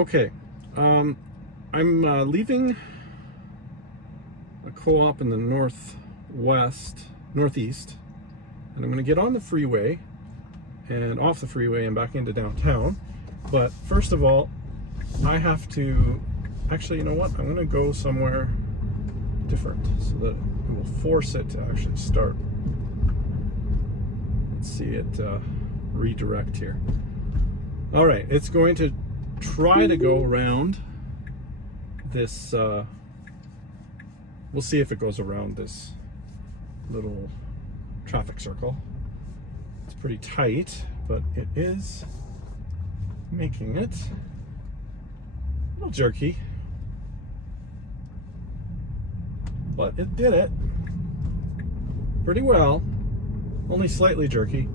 Okay, I'm leaving a co-op in the northeast, and I'm going to get on the freeway and off the freeway and back into downtown. But first of all, I have to, actually, you know what? I'm going to go somewhere different so that it will force it to actually start. Let's see it redirect here. All right, it's going to try to go around this, we'll see if it goes around this little traffic circle. It's pretty tight, but it is making it a little jerky. But it did it pretty well, only slightly jerky.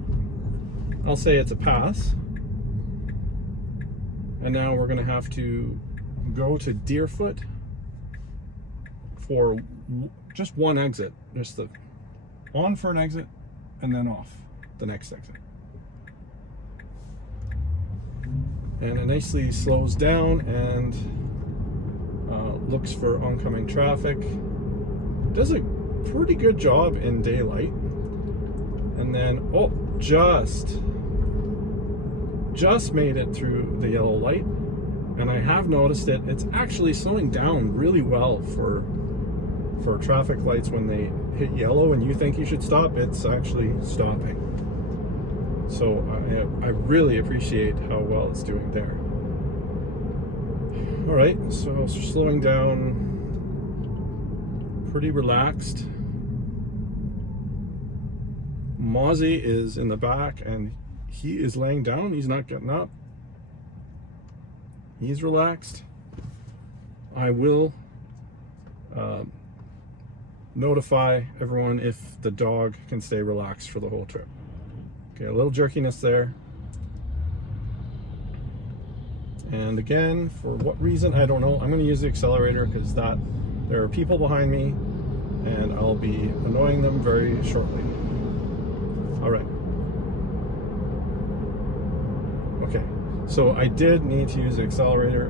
I'll say it's a pass. And now we're going to have to go to Deerfoot for just one exit. Just the on for an exit and then off the next exit. And it nicely slows down and looks for oncoming traffic. Does a pretty good job in daylight. And then, oh, just made it through the yellow light, and I have noticed it. It's actually slowing down really well for traffic lights. When they hit yellow and you think you should stop, it's actually stopping. So I really appreciate how well it's doing there. All right, so slowing down, pretty relaxed. Mozzie is in the back and he is laying down. He's not getting up. He's relaxed. I will notify everyone if the dog can stay relaxed for the whole trip. Okay, a little jerkiness there. And again, for what reason, I don't know. I'm going to use the accelerator because there are people behind me and I'll be annoying them very shortly. All right. Okay, so I did need to use the accelerator,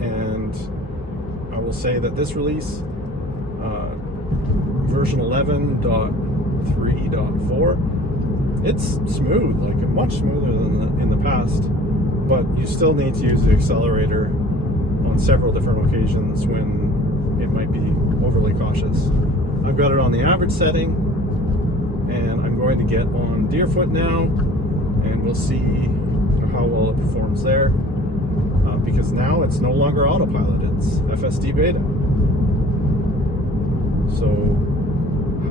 and I will say that this release, version 11.3.4, it's smooth, like much smoother than in the past, but you still need to use the accelerator on several different occasions when it might be overly cautious. I've got it on the average setting, and I'm going to get on Deerfoot now, and we'll see how well it performs there, because now it's no longer autopilot, it's FSD Beta. So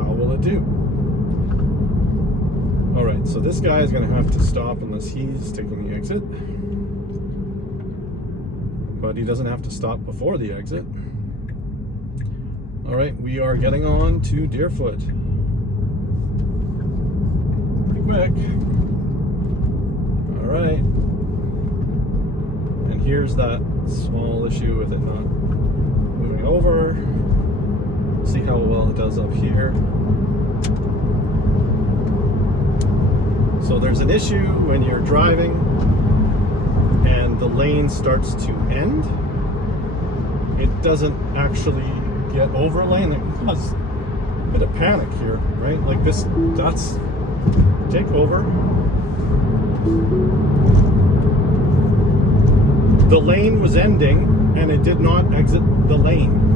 how will it do? All right, so this guy is going to have to stop unless he's taking the exit, but he doesn't have to stop before the exit. All right, we are getting on to Deerfoot. Pretty quick. All right, and here's that small issue with it not moving over. See how well it does up here. So there's an issue when you're driving and the lane starts to end. It doesn't actually get over a lane. It can cause a bit of panic here, right? Like this, that's take over. The lane was ending and it did not exit the lane.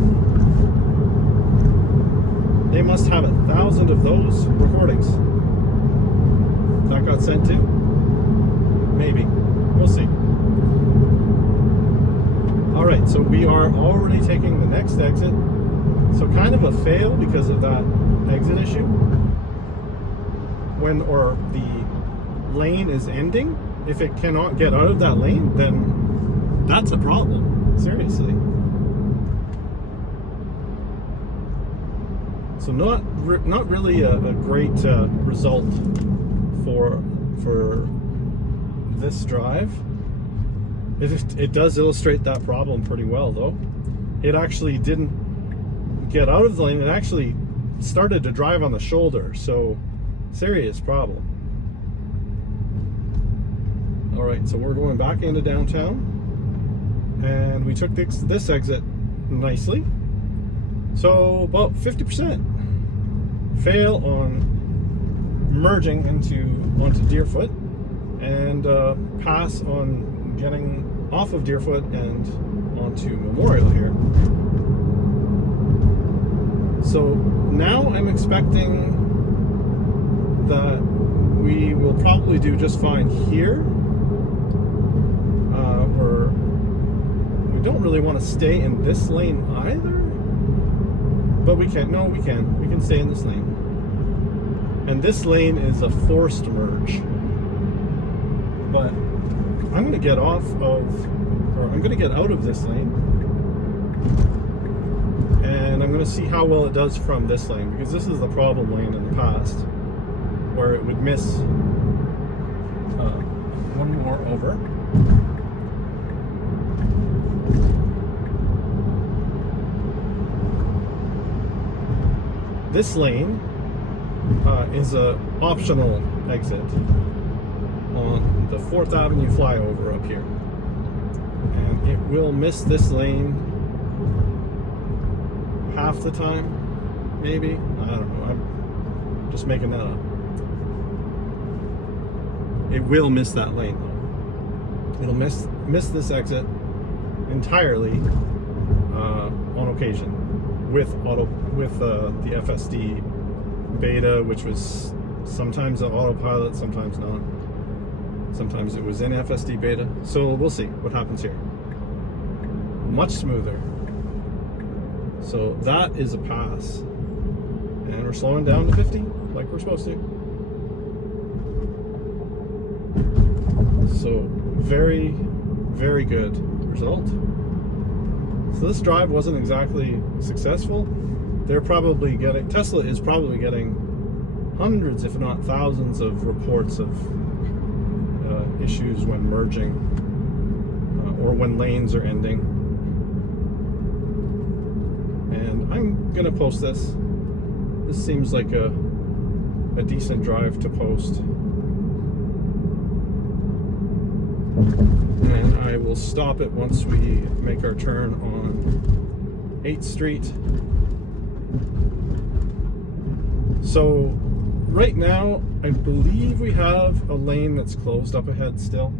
They must have 1,000 of those recordings. That got sent to? Maybe. We'll see. All right, so we are already taking the next exit. So kind of a fail because of that exit issue. Or the lane is ending. If it cannot get out of that lane, then that's a problem. Seriously. So not really a great result for this drive. It does illustrate that problem pretty well, though. It actually didn't get out of the lane. It actually started to drive on the shoulder. So serious problem. All right, so we're going back into downtown. and we took this exit nicely. So about 50% fail on merging onto Deerfoot, and pass on getting off of Deerfoot and onto Memorial here. So now I'm expecting that we will probably do just fine here. We don't really want to stay in this lane either, but we can. No, we can. We can stay in this lane. And this lane is a forced merge. But I'm going to get out of this lane, and I'm going to see how well it does from this lane, because this is the problem lane in the past, where it would miss one more over. This lane is a optional exit on the 4th Avenue flyover up here, and it will miss this lane half the time, maybe. I don't know, I'm just making that up. It will miss that lane though. It'll miss this entirely on occasion with the FSD Beta, which was sometimes an autopilot, sometimes not. Sometimes it was in FSD Beta. So we'll see what happens here. Much smoother. So that is a pass. And we're slowing down to 50 like we're supposed to. So very, very good result. So this drive wasn't exactly successful. Tesla is probably getting hundreds, if not thousands, of reports of issues when merging or when lanes are ending. And I'm gonna post this. This seems like a decent drive to post. And I will stop it once we make our turn on 8th Street. So right now, I believe we have a lane that's closed up ahead still.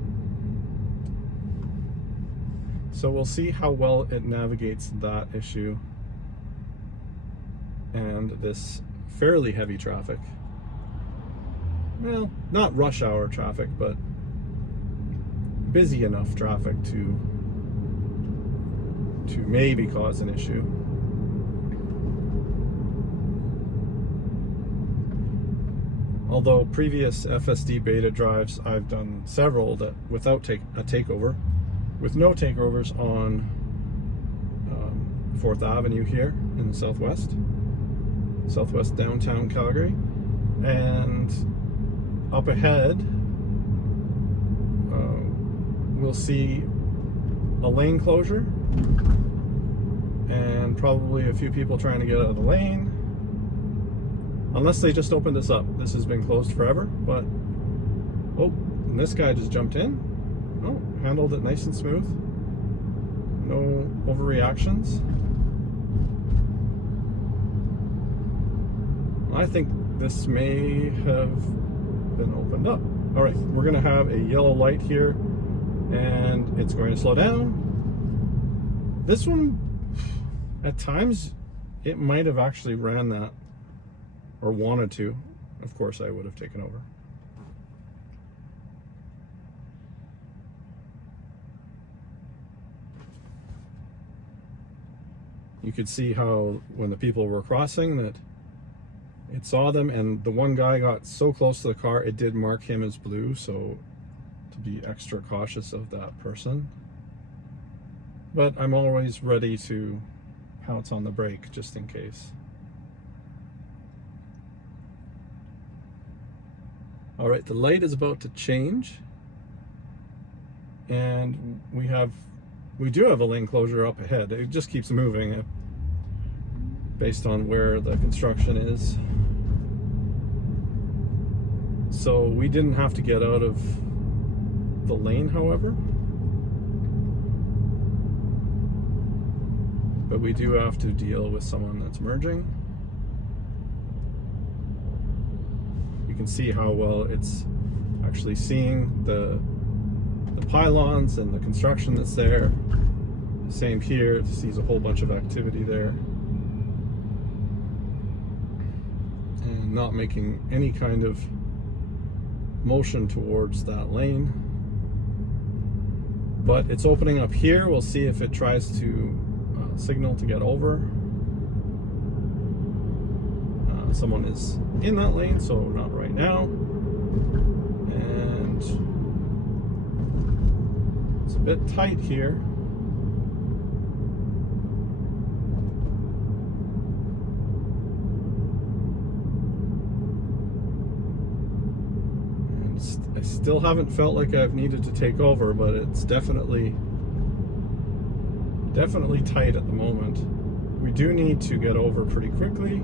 So we'll see how well it navigates that issue and this fairly heavy traffic. Well, not rush hour traffic, but busy enough traffic to maybe cause an issue. Although previous FSD Beta drives, I've done several that without a takeover, with no takeovers on 4th Avenue here in the southwest downtown Calgary, and up ahead we'll see a lane closure and probably a few people trying to get out of the lane. Unless they just opened this up. This has been closed forever, but oh, and this guy just jumped in. Oh, handled it nice and smooth. No overreactions. I think this may have been opened up. All right, we're gonna have a yellow light here, and it's going to slow down. This one, at times, it might have actually ran that, or wanted to. Of course, I would have taken over. You could see how when the people were crossing that it saw them, and the one guy got so close to the car, it did mark him as blue, so to be extra cautious of that person. But I'm always ready to pounce on the brake just in case. All right, the light is about to change, and we do have a lane closure up ahead. It just keeps moving based on where the construction is. So we didn't have to get out of the lane, however. but we do have to deal with someone that's merging. You can see how well it's actually seeing the pylons and the construction that's there. Same here, it sees a whole bunch of activity there. And not making any kind of motion towards that lane. But it's opening up here. We'll see if it tries to signal to get over. Someone is in that lane, so not right now. And it's a bit tight here. I still haven't felt like I've needed to take over, but it's definitely tight at the moment. We do need to get over pretty quickly.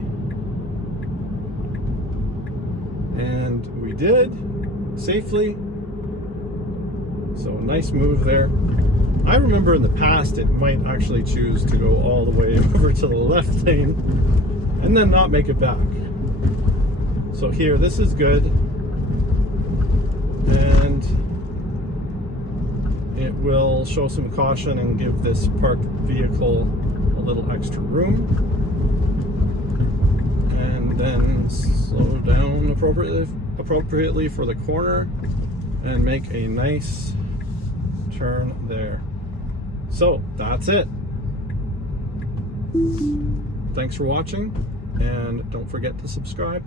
And we did, safely. So nice move there. I remember in the past it might actually choose to go all the way over to the left lane and then not make it back. So here, this is good. And it will show some caution and give this parked vehicle a little extra room. And then slow down appropriately for the corner and make a nice turn there. So that's it. Thanks for watching, and don't forget to subscribe.